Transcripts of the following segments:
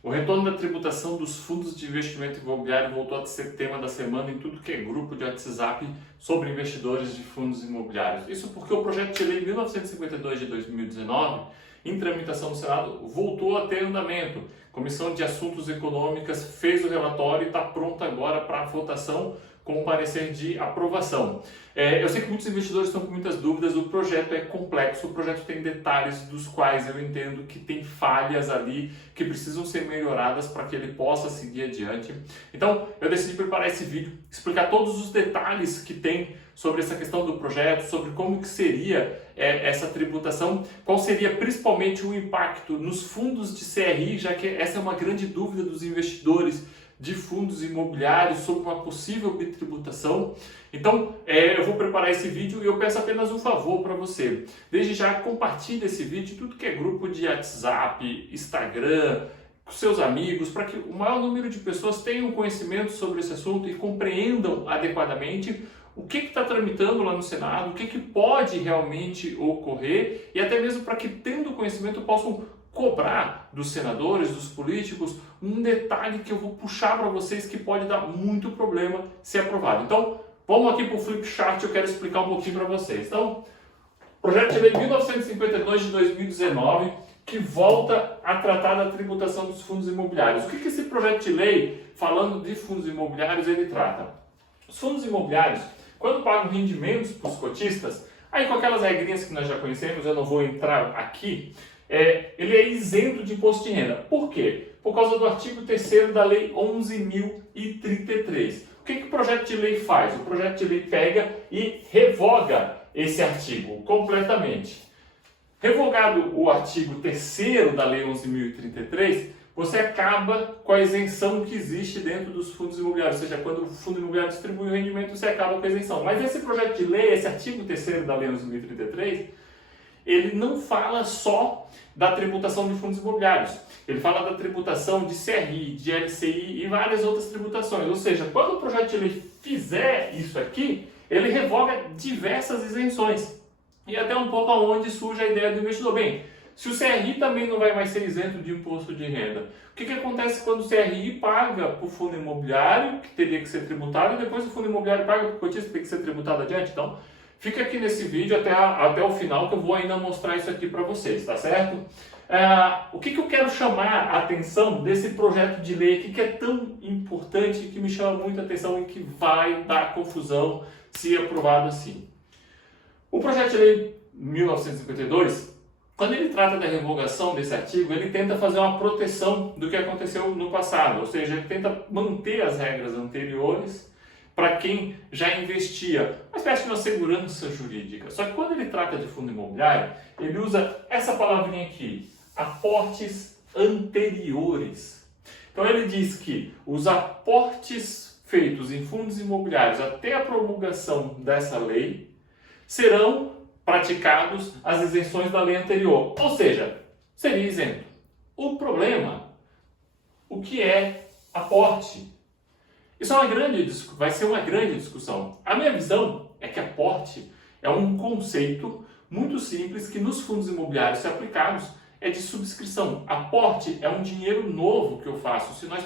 O retorno da tributação dos fundos de investimento imobiliário voltou a ser tema da semana em tudo que é grupo de WhatsApp sobre investidores de fundos imobiliários. Isso porque o projeto de lei 1952 de 2019, em tramitação no Senado, voltou a ter andamento. A Comissão de Assuntos Econômicos fez o relatório e está pronta agora para a votação com o parecer de aprovação. Eu sei que muitos investidores estão com muitas dúvidas, o projeto é complexo, o projeto tem detalhes dos quais eu entendo que tem falhas ali que precisam ser melhoradas para que ele possa seguir adiante. Então, eu decidi preparar esse vídeo, explicar todos os detalhes que tem sobre essa questão do projeto, sobre como que seria essa tributação, qual seria principalmente o impacto nos fundos de CRI, já que essa é uma grande dúvida dos investidores de fundos imobiliários sobre uma possível bitributação. Então, eu vou preparar esse vídeo e eu peço apenas um favor para você. Desde já, compartilhe esse vídeo, tudo que é grupo de WhatsApp, Instagram, com seus amigos, para que o maior número de pessoas tenham conhecimento sobre esse assunto e compreendam adequadamente o que está tramitando lá no Senado, o que pode realmente ocorrer e até mesmo para que, tendo conhecimento, possam cobrar dos senadores, dos políticos, um detalhe que eu vou puxar para vocês que pode dar muito problema se aprovado. Então, vamos aqui para o flipchart, eu quero explicar um pouquinho para vocês. Então, projeto de lei 1952 de 2019, que volta a tratar da tributação dos fundos imobiliários. O que esse projeto de lei, falando de fundos imobiliários, ele trata? Os fundos imobiliários, quando pagam rendimentos para os cotistas, aí com aquelas regrinhas que nós já conhecemos, eu não vou entrar aqui, ele é isento de imposto de renda. Por quê? Por causa do artigo 3º da Lei 11.033. O que o projeto de lei faz? O projeto de lei pega e revoga esse artigo completamente. Revogado o artigo 3º da Lei 11.033, você acaba com a isenção que existe dentro dos fundos imobiliários. Ou seja, quando o fundo imobiliário distribui o rendimento, você acaba com a isenção. Mas esse projeto de lei, esse artigo 3º da Lei 11.033, ele não fala só da tributação de fundos imobiliários. Ele fala da tributação de CRI, de LCI e várias outras tributações. Ou seja, quando o projeto de lei fizer isso aqui, ele revoga diversas isenções. E até um pouco aonde surge a ideia do investidor. Bem, se o CRI também não vai mais ser isento de imposto de renda, o que acontece quando o CRI paga para o fundo imobiliário, que teria que ser tributado, e depois o fundo imobiliário paga para o cotista, que tem que ser tributado adiante? Então, fica aqui nesse vídeo até o final que eu vou ainda mostrar isso aqui para vocês, tá certo? O que eu quero chamar a atenção desse projeto de lei aqui que é tão importante, que me chama muita atenção e que vai dar confusão se aprovado assim. O projeto de lei 1952, quando ele trata da revogação desse artigo, ele tenta fazer uma proteção do que aconteceu no passado, ou seja, ele tenta manter as regras anteriores para quem já investia, uma espécie de uma segurança jurídica. Só que quando ele trata de fundo imobiliário, ele usa essa palavrinha aqui, aportes anteriores. Então ele diz que os aportes feitos em fundos imobiliários até a promulgação dessa lei serão praticados as isenções da lei anterior, ou seja, seria isento. O problema, o que é aporte? Isso vai ser uma grande discussão. A minha visão é que aporte é um conceito muito simples que nos fundos imobiliários, se aplicados, é de subscrição. Aporte é um dinheiro novo que eu faço. Se nós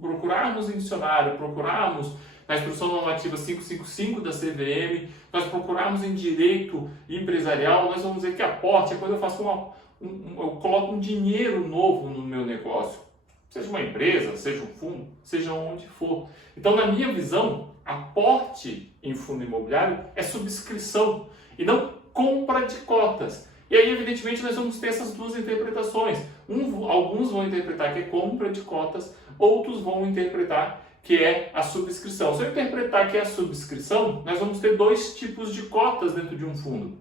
procurarmos em dicionário, procurarmos na Instrução Normativa 555 da CVM, nós procurarmos em direito empresarial, nós vamos dizer que aporte é quando eu faço eu coloco um dinheiro novo no meu negócio. Seja uma empresa, seja um fundo, seja onde for. Então, na minha visão, aporte em fundo imobiliário é subscrição e não compra de cotas. E aí, evidentemente, nós vamos ter essas duas interpretações. Alguns vão interpretar que é compra de cotas, outros vão interpretar que é a subscrição. Se eu interpretar que é a subscrição, nós vamos ter dois tipos de cotas dentro de um fundo.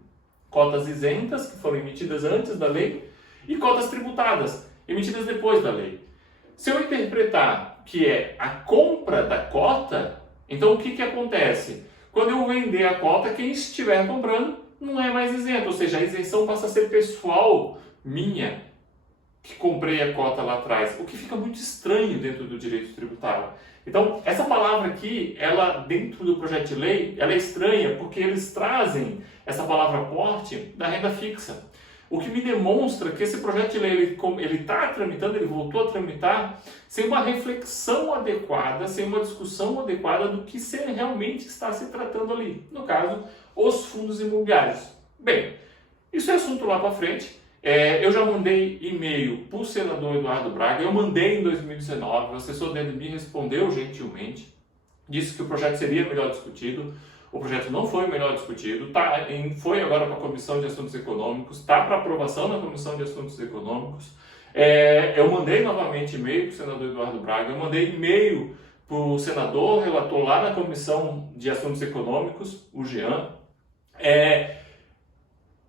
Cotas isentas, que foram emitidas antes da lei, e cotas tributadas, emitidas depois da lei. Se eu interpretar que é a compra da cota, então o que acontece? Quando eu vender a cota, quem estiver comprando não é mais isento, ou seja, a isenção passa a ser pessoal minha, que comprei a cota lá atrás, o que fica muito estranho dentro do direito tributário. Então, essa palavra aqui, ela dentro do projeto de lei, ela é estranha porque eles trazem essa palavra aporte da renda fixa. o que me demonstra que esse projeto de lei ele está tramitando, ele voltou a tramitar sem uma reflexão adequada, sem uma discussão adequada do que realmente está se tratando ali. No caso, os fundos imobiliários. Bem, isso é assunto lá para frente. Eu já mandei e-mail para o senador Eduardo Braga, eu mandei em 2019, o assessor dele me respondeu gentilmente, disse que o projeto seria melhor discutido. O projeto não foi melhor discutido, foi agora para a Comissão de Assuntos Econômicos, está para aprovação na Comissão de Assuntos Econômicos. Eu mandei novamente e-mail para o senador Eduardo Braga, eu mandei e-mail para o senador relator lá na Comissão de Assuntos Econômicos, o Jean.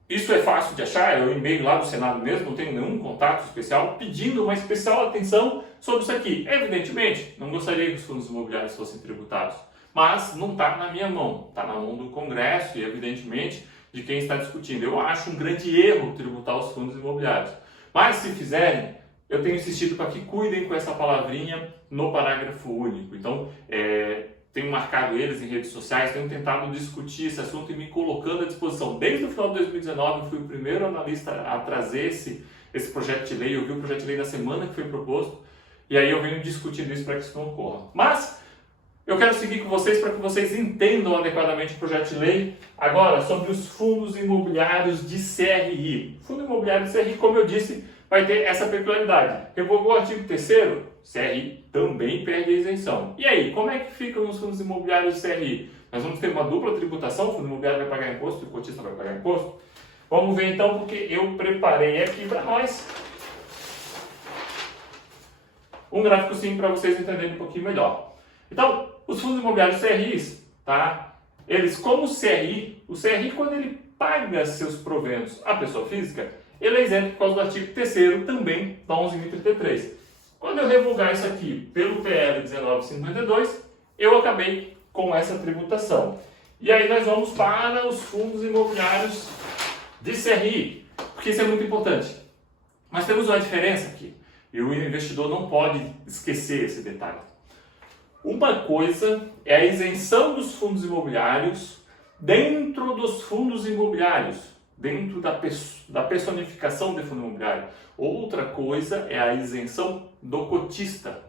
Isso é fácil de achar, é o e-mail lá do Senado mesmo, não tenho nenhum contato especial, pedindo uma especial atenção sobre isso aqui. Evidentemente, não gostaria que os fundos imobiliários fossem tributados, mas não está na minha mão, está na mão do Congresso e, evidentemente, de quem está discutindo. Eu acho um grande erro tributar os fundos imobiliários, mas se fizerem, eu tenho insistido para que cuidem com essa palavrinha no parágrafo único. Então, tenho marcado eles em redes sociais, tenho tentado discutir esse assunto e me colocando à disposição. Desde o final de 2019, eu fui o primeiro analista a trazer esse projeto de lei. Eu vi o projeto de lei na semana que foi proposto e aí eu venho discutindo isso para que isso não ocorra. Mas eu quero seguir com vocês para que vocês entendam adequadamente o projeto de lei. Agora, sobre os fundos imobiliários de CRI. Fundo imobiliário de CRI, como eu disse, vai ter essa peculiaridade. Revogou o artigo 3º, CRI também perde a isenção. E aí, como é que ficam os fundos imobiliários de CRI? Nós vamos ter uma dupla tributação, o fundo imobiliário vai pagar imposto e o cotista vai pagar imposto? Vamos ver então, porque eu preparei aqui para nós um gráfico sim para vocês entenderem um pouquinho melhor. Então, os fundos imobiliários CRIs, tá? Eles, como o CRI quando ele paga seus proventos à pessoa física, ele é isento por causa do artigo 3º também da 11.033. Quando eu revogar isso aqui pelo PL 1952, eu acabei com essa tributação. E aí nós vamos para os fundos imobiliários de CRI, porque isso é muito importante. Mas temos uma diferença aqui, e o investidor não pode esquecer esse detalhe. Uma coisa é a isenção dos fundos imobiliários dentro dos fundos imobiliários, dentro da personificação de fundo imobiliário. Outra coisa é a isenção do cotista.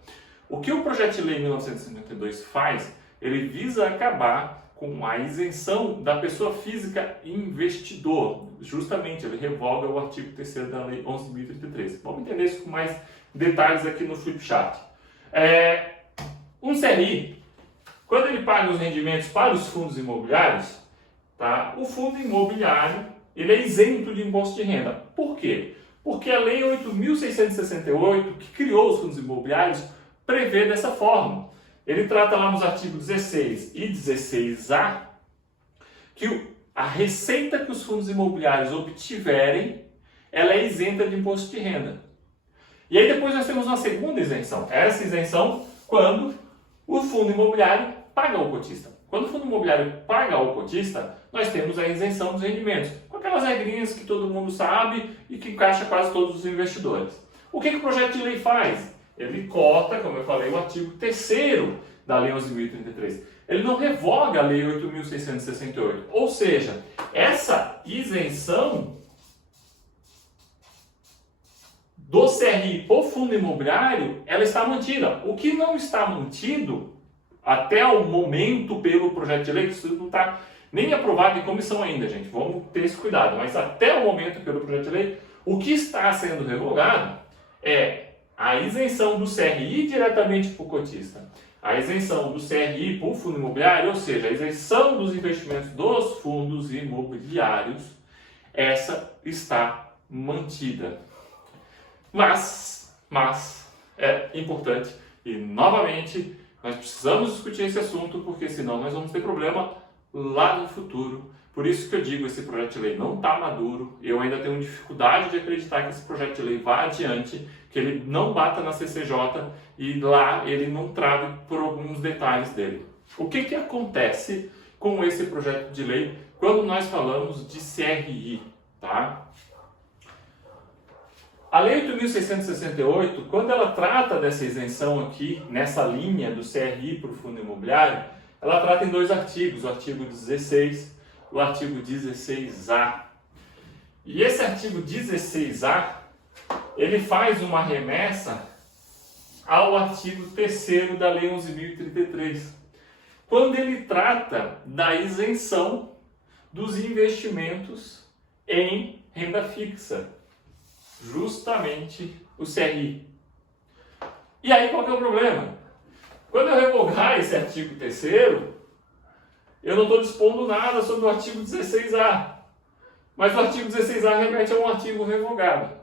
O que o projeto de lei 1952 faz, ele visa acabar com a isenção da pessoa física investidor. Justamente, ele revoga o artigo 3º da lei 11.033. Vamos entender isso com mais detalhes aqui no flipchart. Um CRI, quando ele paga os rendimentos para os fundos imobiliários, tá? O fundo imobiliário ele é isento de imposto de renda. Por quê? Porque a Lei 8.668, que criou os fundos imobiliários, prevê dessa forma. Ele trata lá nos artigos 16 e 16A que a receita que os fundos imobiliários obtiverem, ela é isenta de imposto de renda. E aí depois nós temos uma segunda isenção. Essa isenção quando o fundo imobiliário paga ao cotista. Quando o fundo imobiliário paga ao cotista, nós temos a isenção dos rendimentos, com aquelas regrinhas que todo mundo sabe e que encaixa quase todos os investidores. O que o projeto de lei faz? Ele corta, como eu falei, o artigo 3º da Lei 11.033. Ele não revoga a Lei 8.668. Ou seja, essa isenção do CRI por fundo imobiliário, ela está mantida. O que não está mantido até o momento pelo projeto de lei, isso não está nem aprovado em comissão ainda, gente. Vamos ter esse cuidado. Mas até o momento pelo projeto de lei, o que está sendo revogado é a isenção do CRI diretamente para o cotista, a isenção do CRI para o fundo imobiliário, ou seja, a isenção dos investimentos dos fundos imobiliários, essa está mantida. Mas é importante e, novamente, nós precisamos discutir esse assunto, porque senão nós vamos ter problema lá no futuro. Por isso que eu digo, esse projeto de lei não está maduro, eu ainda tenho dificuldade de acreditar que esse projeto de lei vá adiante, que ele não bata na CCJ e lá ele não trave por alguns detalhes dele. O que acontece com esse projeto de lei quando nós falamos de CRI, tá? A Lei 8.668, quando ela trata dessa isenção aqui, nessa linha do CRI para o fundo imobiliário, ela trata em dois artigos, o artigo 16 e o artigo 16A. E esse artigo 16A, ele faz uma remessa ao artigo 3º da Lei 11.033, quando ele trata da isenção dos investimentos em renda fixa, justamente o CRI. E aí qual que é o problema? Quando eu revogar esse artigo 3º, eu não estou dispondo nada sobre o artigo 16A, mas o artigo 16A remete a um artigo revogado.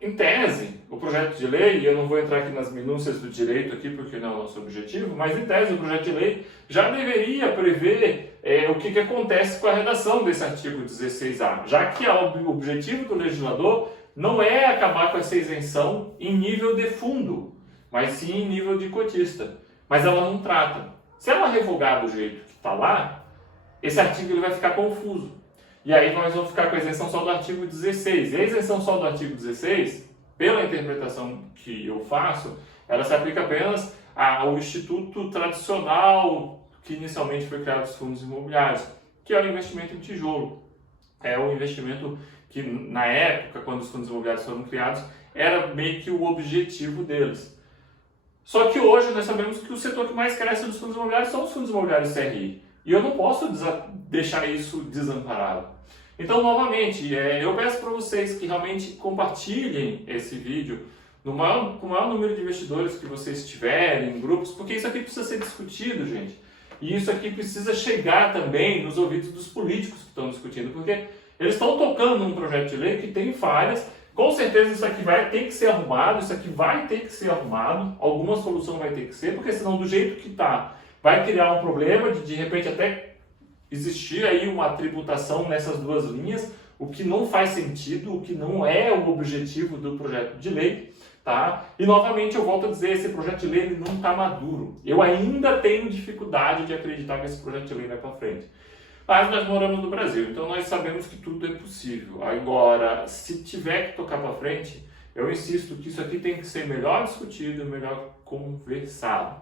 Em tese, o projeto de lei, e eu não vou entrar aqui nas minúcias do direito aqui porque não é o nosso objetivo, mas em tese o projeto de lei já deveria prever o que acontece com a redação desse artigo 16A, já que o objetivo do legislador não é acabar com essa isenção em nível de fundo, mas sim em nível de cotista. Mas ela não trata. Se ela revogar do jeito que está lá, esse artigo ele vai ficar confuso. E aí nós vamos ficar com a isenção só do artigo 16. E a isenção só do artigo 16, pela interpretação que eu faço, ela se aplica apenas ao instituto tradicional que inicialmente foi criado os fundos imobiliários, que é o investimento em tijolo. É o investimento que, na época, quando os fundos imobiliários foram criados, era meio que o objetivo deles. Só que hoje nós sabemos que o setor que mais cresce dos fundos imobiliários são os fundos imobiliários CRI. E eu não posso deixar isso desamparado. Então, novamente, eu peço para vocês que realmente compartilhem esse vídeo com o maior número de investidores que vocês tiverem, em grupos, porque isso aqui precisa ser discutido, gente. E isso aqui precisa chegar também nos ouvidos dos políticos que estão discutindo, porque eles estão tocando num projeto de lei que tem falhas. Com certeza isso aqui vai ter que ser arrumado, alguma solução vai ter que ser, porque senão do jeito que está, vai criar um problema de repente até existir aí uma tributação nessas duas linhas, o que não faz sentido, o que não é o objetivo do projeto de lei, tá? E novamente eu volto a dizer, esse projeto de lei ele não está maduro. Eu ainda tenho dificuldade de acreditar que esse projeto de lei vai para frente. Mas nós moramos no Brasil, então nós sabemos que tudo é possível. Agora, se tiver que tocar para frente, eu insisto que isso aqui tem que ser melhor discutido, melhor conversado.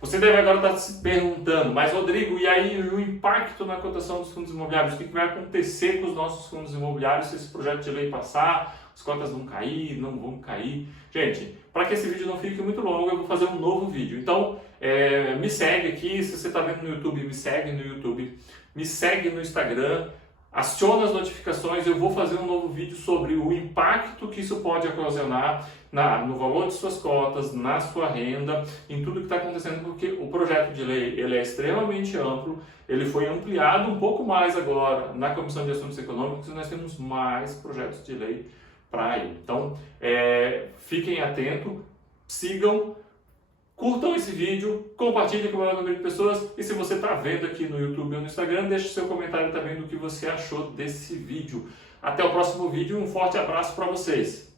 Você deve agora estar se perguntando, mas Rodrigo, e aí o impacto na cotação dos fundos imobiliários? O que vai acontecer com os nossos fundos imobiliários se esse projeto de lei passar? As cotas vão cair, não vão cair? Gente, para que esse vídeo não fique muito longo, eu vou fazer um novo vídeo. Então, me segue aqui, se você está vendo no YouTube, me segue no YouTube, me segue no Instagram, aciona as notificações, eu vou fazer um novo vídeo sobre o impacto que isso pode ocasionar no valor de suas cotas, na sua renda, em tudo que está acontecendo, porque o projeto de lei ele é extremamente amplo, ele foi ampliado um pouco mais agora na Comissão de Assuntos Econômicos e nós temos mais projetos de lei para ir. Então, fiquem atentos, sigam, curtam esse vídeo, compartilhem com o maior número de pessoas e se você está vendo aqui no YouTube ou no Instagram, deixe seu comentário também do que você achou desse vídeo. Até o próximo vídeo, um forte abraço para vocês!